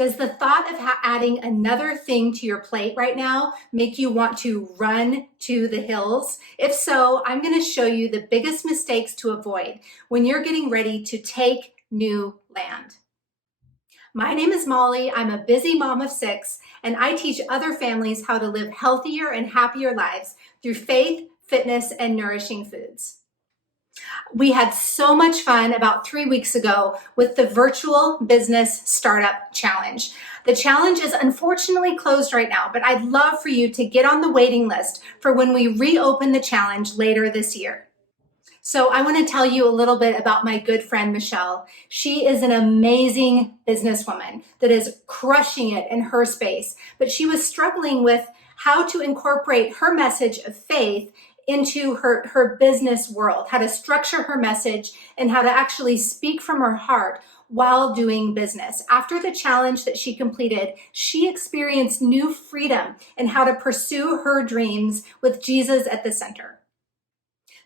Does the thought of adding another thing to your plate right now make you want to run to the hills? If so, I'm going to show you the biggest mistakes to avoid when you're getting ready to take new land. My name is Molly. I'm a busy mom of 6, and I teach other families how to live healthier and happier lives through faith, fitness, and nourishing foods. We had so much fun about 3 weeks ago with the Virtual Business Startup Challenge. The challenge is unfortunately closed right now, but I'd love for you to get on the waiting list for when we reopen the challenge later this year. So I want to tell you a little bit about my good friend, Michelle. She is an amazing businesswoman that is crushing it in her space, but she was struggling with how to incorporate her message of faith into her business world, how to structure her message and how to actually speak from her heart while doing business. After the challenge that she completed, she experienced new freedom in how to pursue her dreams with Jesus at the center.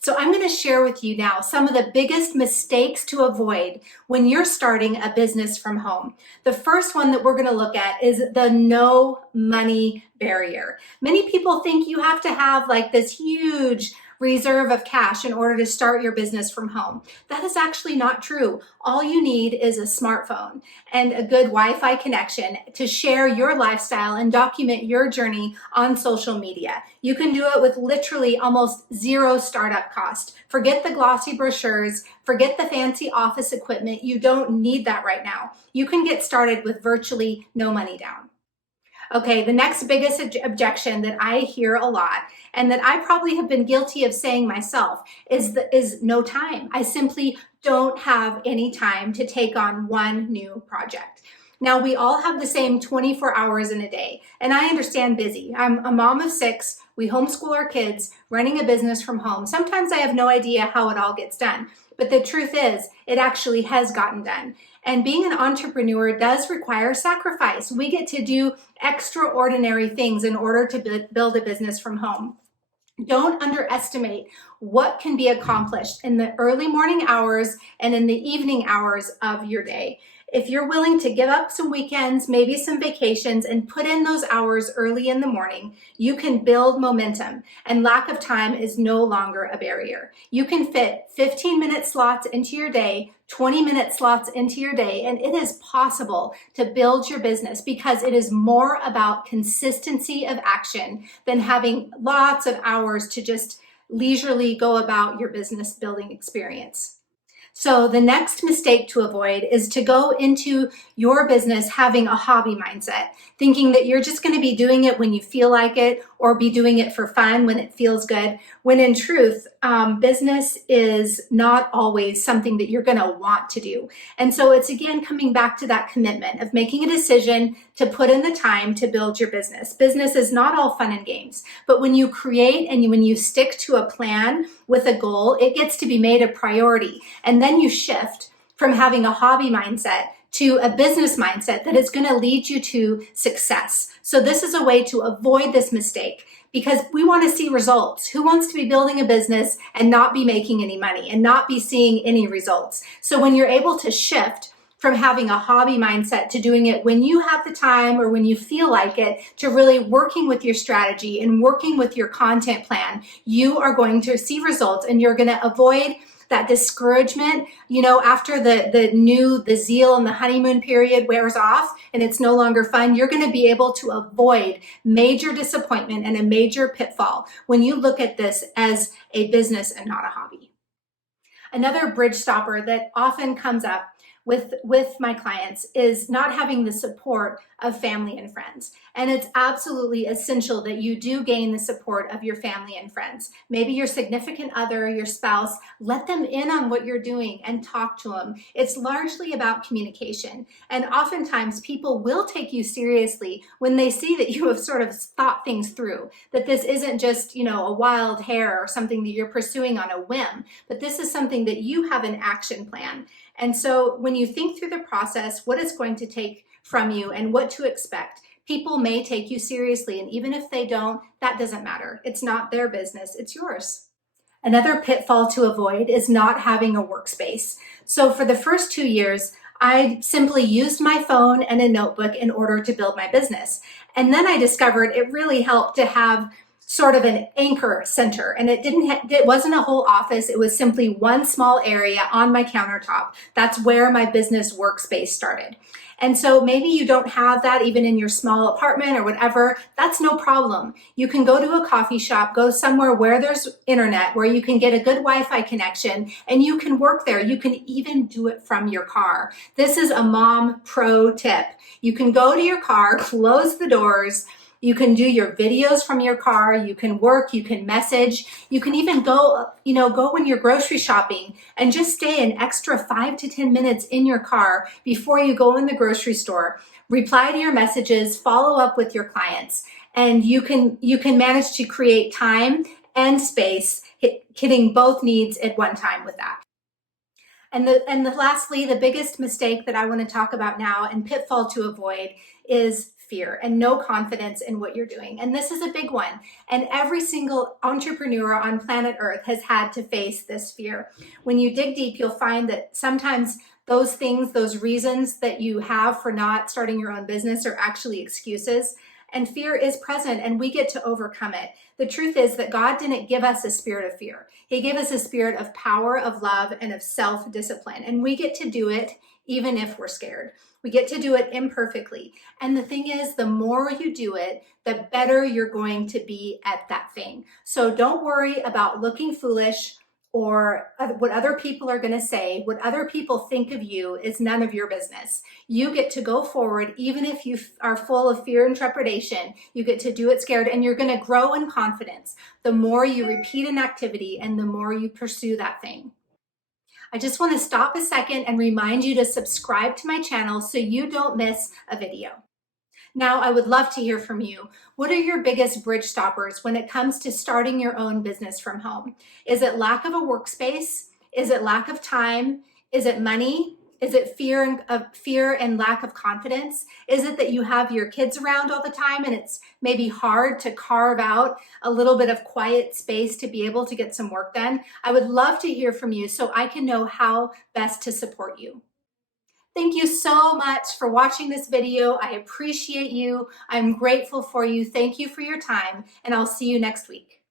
So I'm going to share with you now some of the biggest mistakes to avoid when you're starting a business from home. The first one that we're going to look at is the no money barrier. Many people think you have to have like this huge reserve of cash in order to start your business from home. That is actually not true. All you need is a smartphone and a good Wi-Fi connection to share your lifestyle and document your journey on social media. You can do it with literally almost zero startup cost. Forget the glossy brochures, forget the fancy office equipment. You don't need that right now. You can get started with virtually no money down. Okay, the next biggest objection that I hear a lot, and that I probably have been guilty of saying myself, is no time. I simply don't have any time to take on one new project. Now, we all have the same 24 hours in a day, and I understand busy. I'm a mom of 6. We homeschool our kids, running a business from home. Sometimes I have no idea how it all gets done, but the truth is, it actually has gotten done. And being an entrepreneur does require sacrifice. We get to do extraordinary things in order to build a business from home. Don't underestimate what can be accomplished in the early morning hours and in the evening hours of your day. If you're willing to give up some weekends, maybe some vacations, and put in those hours early in the morning, you can build momentum, and lack of time is no longer a barrier. You can fit 15-minute slots into your day, 20-minute slots into your day, and it is possible to build your business because it is more about consistency of action than having lots of hours to just leisurely go about your business building experience. So the next mistake to avoid is to go into your business having a hobby mindset, thinking that you're just going to be doing it when you feel like it or be doing it for fun when it feels good, when in truth, business is not always something that you're going to want to do. And so it's again coming back to that commitment of making a decision to put in the time to build your business. Business is not all fun and games, but when you create and when you stick to a plan with a goal, it gets to be made a priority. And then you shift from having a hobby mindset to a business mindset that is going to lead you to success. So this is a way to avoid this mistake because we want to see results. Who wants to be building a business and not be making any money and not be seeing any results? So when you're able to shift from having a hobby mindset to doing it when you have the time or when you feel like it, to really working with your strategy and working with your content plan, you are going to see results and you're going to avoid that discouragement, after the zeal and the honeymoon period wears off and it's no longer fun. You're going to be able to avoid major disappointment and a major pitfall when you look at this as a business and not a hobby. Another bridge stopper that often comes up with my clients is not having the support of family and friends. And it's absolutely essential that you do gain the support of your family and friends. Maybe your significant other, your spouse, let them in on what you're doing and talk to them. It's largely about communication. And oftentimes people will take you seriously when they see that you have sort of thought things through, that this isn't just, a wild hair or something that you're pursuing on a whim, but this is something that you have an action plan. And so when you think through the process, what it's going to take from you and what to expect, people may take you seriously. And even if they don't, that doesn't matter. It's not their business, it's yours. Another pitfall to avoid is not having a workspace. So for the first 2 years, I simply used my phone and a notebook in order to build my business. And then I discovered it really helped to have sort of an anchor center, and it wasn't a whole office. It was simply one small area on my countertop. That's where my business workspace started. And so maybe you don't have that even in your small apartment or whatever. That's no problem. You can go to a coffee shop, go somewhere where there's internet, where you can get a good Wi-Fi connection, and you can work there. You can even do it from your car. This is a mom pro tip. You can go to your car, close the doors. You can do your videos from your car. You can work, you can message. You can even go when you're grocery shopping and just stay an extra 5 to 10 minutes in your car before you go in the grocery store. Reply to your messages, follow up with your clients, and you can manage to create time and space, hitting both needs at one time with that. And lastly, the biggest mistake that I want to talk about now and pitfall to avoid is fear and no confidence in what you're doing. And this is a big one. And every single entrepreneur on planet Earth has had to face this fear. When you dig deep, you'll find that sometimes those things, those reasons that you have for not starting your own business are actually excuses. And fear is present and we get to overcome it. The truth is that God didn't give us a spirit of fear. He gave us a spirit of power, of love, and of self-discipline. And we get to do it even if we're scared. We get to do it imperfectly. And the thing is, the more you do it, the better you're going to be at that thing. So don't worry about looking foolish or what other people are going to say. What other people think of you is none of your business. You get to go forward even if you are full of fear and trepidation. You get to do it scared, and you're going to grow in confidence the more you repeat an activity and the more you pursue that thing. I just want to stop a second and remind you to subscribe to my channel so you don't miss a video. Now, I would love to hear from you. What are your biggest bridge stoppers when it comes to starting your own business from home? Is it lack of a workspace? Is it lack of time? Is it money? Is it fear and lack of confidence? Is it that you have your kids around all the time and it's maybe hard to carve out a little bit of quiet space to be able to get some work done? I would love to hear from you so I can know how best to support you. Thank you so much for watching this video. I appreciate you. I'm grateful for you. Thank you for your time, and I'll see you next week.